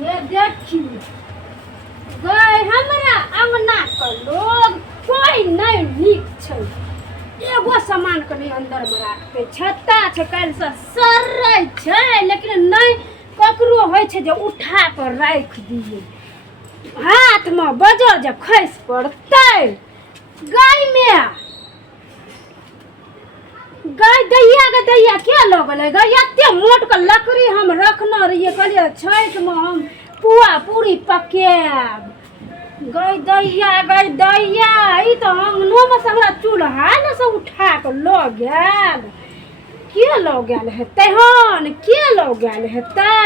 ये देखिए गए हमरा अंगना के लोग कोई नहीं नीक छै एगो सामान के नहीं अंदर में राखते छत्ता छै काल से सरै छै लेकिन नहीं ककरो होइ छै जे उठा कर राख दिए हाथ में बजर जे खस पड़तै गाय में गाय दैया क्या लगल गाय एते मोट के लकड़ी हम रखना रहिए कहलिए छठ में हम पुआ पूरी पकेब गाय दैया ई तो अंगनो में से हमरा चूल्हा न से उठा के ल गेल के ल गेल हेतै हन के ल गेल हेतै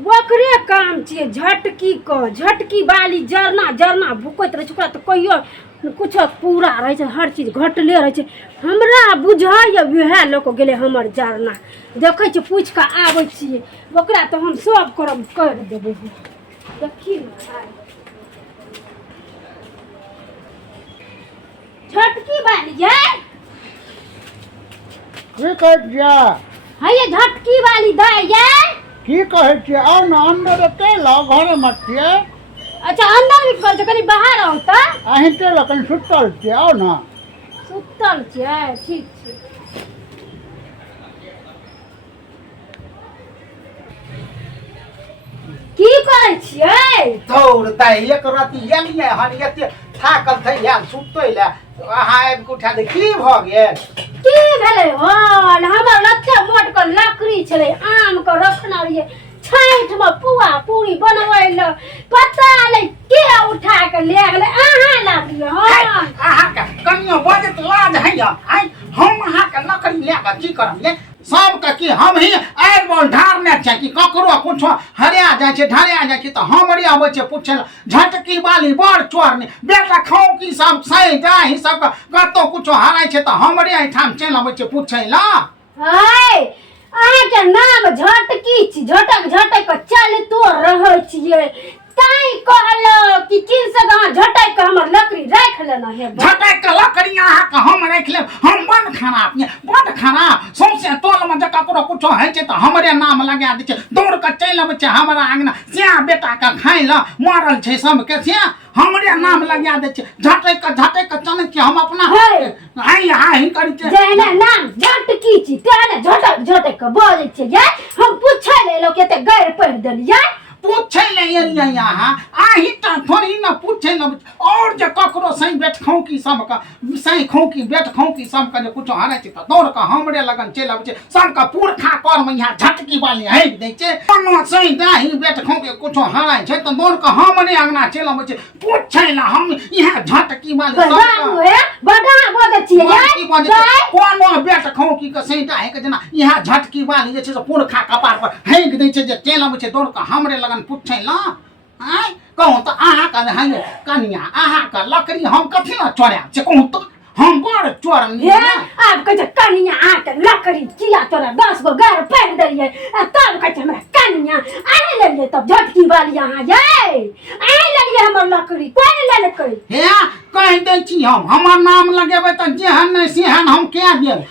वकरे काम छियै झटकी वाली जरना भुकैत रहे छै ओकरा तऽ कहियो कुछ पूरा रहे छै हर चीज घटले रहे छै हमरा बुझाइए वएह लोक गेले हमर जरना देखै छी पूछ के आबै छियै ओकरा तऽ हम सब करब कर देबै देखी झटकी वाली ये की कहै छियै है ये झटकी वाली दै ये की कहै छियै आउ न अंदर एते लाउ घरे में छियै अच्छा अंदर भी कर कनी बाहर आओ त अहीं ते कनी सुतल छियै आउ न सुतल छियै ठीक छै की करै छियै दौड़ तै एक राति एलियै हन एते थाकल થઈ या सुतै ले अहाँ आबि के उठा दे की भ गेल की भेलै हन हमर लत्ते मोट के लकड़ी छलै आम के रखना रहिए छठ में पुआ पूरी बनबै ल पता नहीं के उठा के ले गेलै अहाँ लागिए हन अहाँ के कनियो बजत लाज हैया आइ हम अहाँ के लकड़ी ले के की करब ले सब के की हम ही आइ बोल ढारने छै कि ककरो कुछो हरिया जाय छै ढारिया जाय छै त हमरे आबै छै पूछे झटकी वाली बड़ चोरनी बेटा खाऊ की सब सही जाहि सब कतो कुछो हराय छै त हमरे एठाम चल आबै छै पूछे ला हाय अहाँ के नाम झटकी छी झटक के चलतो रहै छियै ताई कहलो कि किन से अहाँ झटक के हमर लकड़ी राख लेना है झटक के लकड़ी अहाँ के हम राख लेब हम बड़ खराब सौंसे टोल में जका ककरो कुछो है छै त हमरे नाम लगा दै छै दौड़ के चल आबै छै हमरा आंगना स्या बेटा के खाइ ल मरल छै सब के स्या हमरे नाम लगा दै छै झटक के चले छै हम अपना आई करी छै जेना नाम झटकी छी तेने झटक के बोलै छै ये हम पूछै ले लोग एते गैर पढ़ देलियै पूछे ले एलियै यहाँ आही ता थोड़ी न पूछे न और जे ककरो सही बैठ खाऊ की सब का सही खाऊ की बैठ खाऊ की सब का जे कुछ हारे छै त दौड़ के हमरे लगन चल आबै छै सब का पुरखा कर में यहाँ झटकी वाली हैक दै छै कोनो सही दाही बैठ खाऊ के कुछ हारे छै त दौड़ के हमरे अंगना चल आबै छै पूछे ला हम यहाँ झटकी वाली सब का बड़ा बोलै छियै कोनो बैठ खाऊ की के सही दाही के जना यहाँ झटकी वाली जे छै से पुरखा कपार पर हैक दै छै जे चल आबै छै दौड़ के हमरे लगन पूछे ला आय कहूँ तो अहाँ का है कनिया अहाँ का लकड़ी हम कथी ला चोरा से कहूँ तो हम बड़ चोर आप कहे कनिया आके लकड़ी किया तोरा 10 गो गार पहन देलिए तब कहे हमरा कनिया आने लेलिए तब झटकी वाली यहाँ ये आने लेलिए हमर लकड़ी कोई ले ले हे कह दे छी हम हमर नाम लगेबै त जेहन नै सेहन हम के देब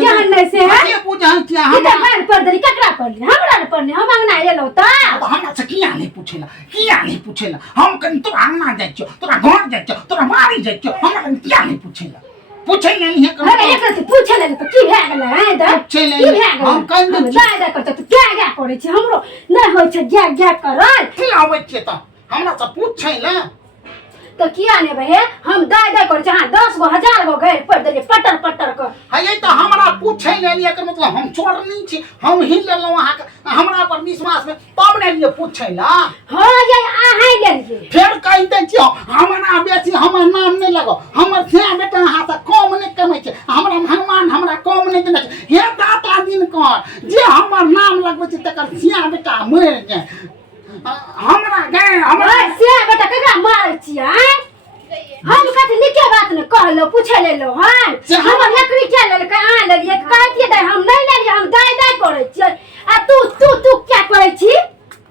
जेहन नै सेहन के बुझै छी हम गार पर देली ककरा पर हमरा न पर हम अंगना एलो त हमरा से किया नहीं पूछेला हम कन तोरा अंगना जाय छियो तोरा घर जाय छियो तोरा बाड़ी जाय छियो हमरा कन किया नहीं पूछे नहीं है अरे एक रति पूछे ले त की भए गेलै है द पूछे ले हम कह दे दादा करत त क्या करे छी हमरो नै होय छै क्या करल की आबै छै त हमरा से पूछे ले तो किया ने भे हम दादा कर जहां 10 गो 1000 गो घर पर देले पटर क है त हमरा पूछे ले एकर मतलब हम चोर नहीं छी हम ही लेलो अहाँ हमरा पर विश्वास में तब ने लिए पूछे ला हां ये अहाँ लेलिए फिर कह दे छी हमरा बेसी हमर नाम नहीं लगो हमर से बेटा अहाँ से कम नहीं कमै छै हमरा हनुमान हमरा कम नहीं देने हे दाता दिन कर जे हमर नाम लगबै छै तकर सिया बेटा मर जाय हमरा गए हमरा सिया बेटा ककरा मारै छियै हम कथि निके बात न कहलो पूछे लेलो हन हमर लकड़ी क्या लेलकै अहाँ लेलिए कहतिए दे हम नहीं लेलिए हम दाई करै छियै आ तू क्या करै छी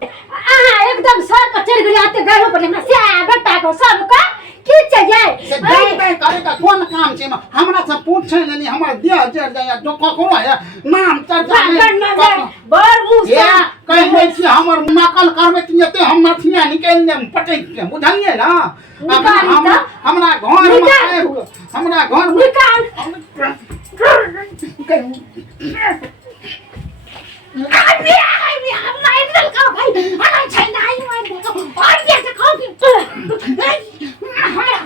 अहाँ एकदम सर पर चढ़ गेलिए आते गाड़ो पर हमरा सिया बेटा को सब का की चाहिए से दाई करे का कोन काम छै हमरा से पूछे हमर दिया जर जाय जो ककरो है नाम चर्चा भागन बर मुंह ये कहि नै छी हमर नकल करबे तियते हम नथिया निकल देम पटक के बुझलिए ना हमरा घर में हमरा घर में निकाल हम नहीं निकल का भाई हम छै नहीं मार और ये से खाओ की हमरा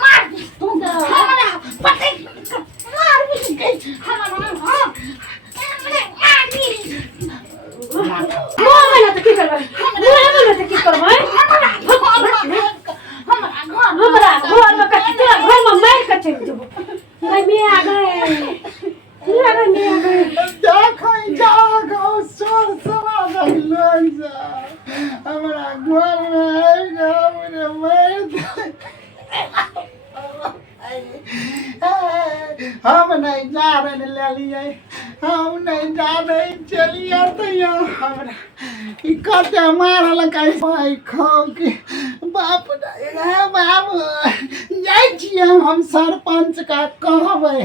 मार तुम हमरा पते मार भी गई हमरा हां मार भी मोहन तो की करबै मोहन तो की करबै हमरा घर में कथि तेरा घर में मार के चल जबो नहीं मैं आ गए जागो सोर समाज लोग जा हमरा घर में हमरे मर हम नहीं जा रहे ले लिए हम नहीं जा रहे चलिए तो हमरा ई कते मारल कहीं भाई खाओ के बाप रे बाबू जाय छिए हम सरपंच का कहबै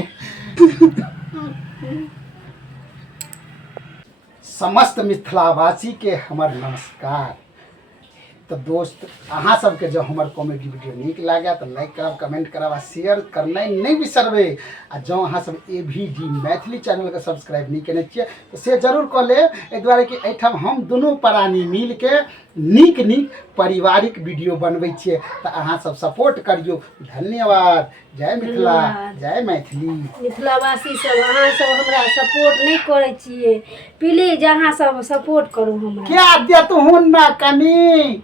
समस्त मिथिलावासी के हमर नमस्कार। तो दोस्त अहाँ सबके जो हमर कॉमेडी वीडियो नीक लागे तो लाइक करब कमेंट करब आ शेयर करनाइ नहीं बिसरबे। आ जो अहाँ सब AVD मैथिली चैनल के सब्सक्राइब नहीं केने छिए तो से जरूर कऽ लेब एहि दुआरे कि एहिठाम हम दुनू प्राणी मिल के नीक नीक पारिवारिक वीडियो बनबै छिए तो अहाँ सब सपोर्ट करियो। धन्यवाद। जय मिथिला जय मैथिली। मिथिलावासी सब अहाँ सब हमरा सपोर्ट नहीं करे छिए प्लीज अहाँ सब सपोर्ट करू हमरा क्या देत हुन ना कनी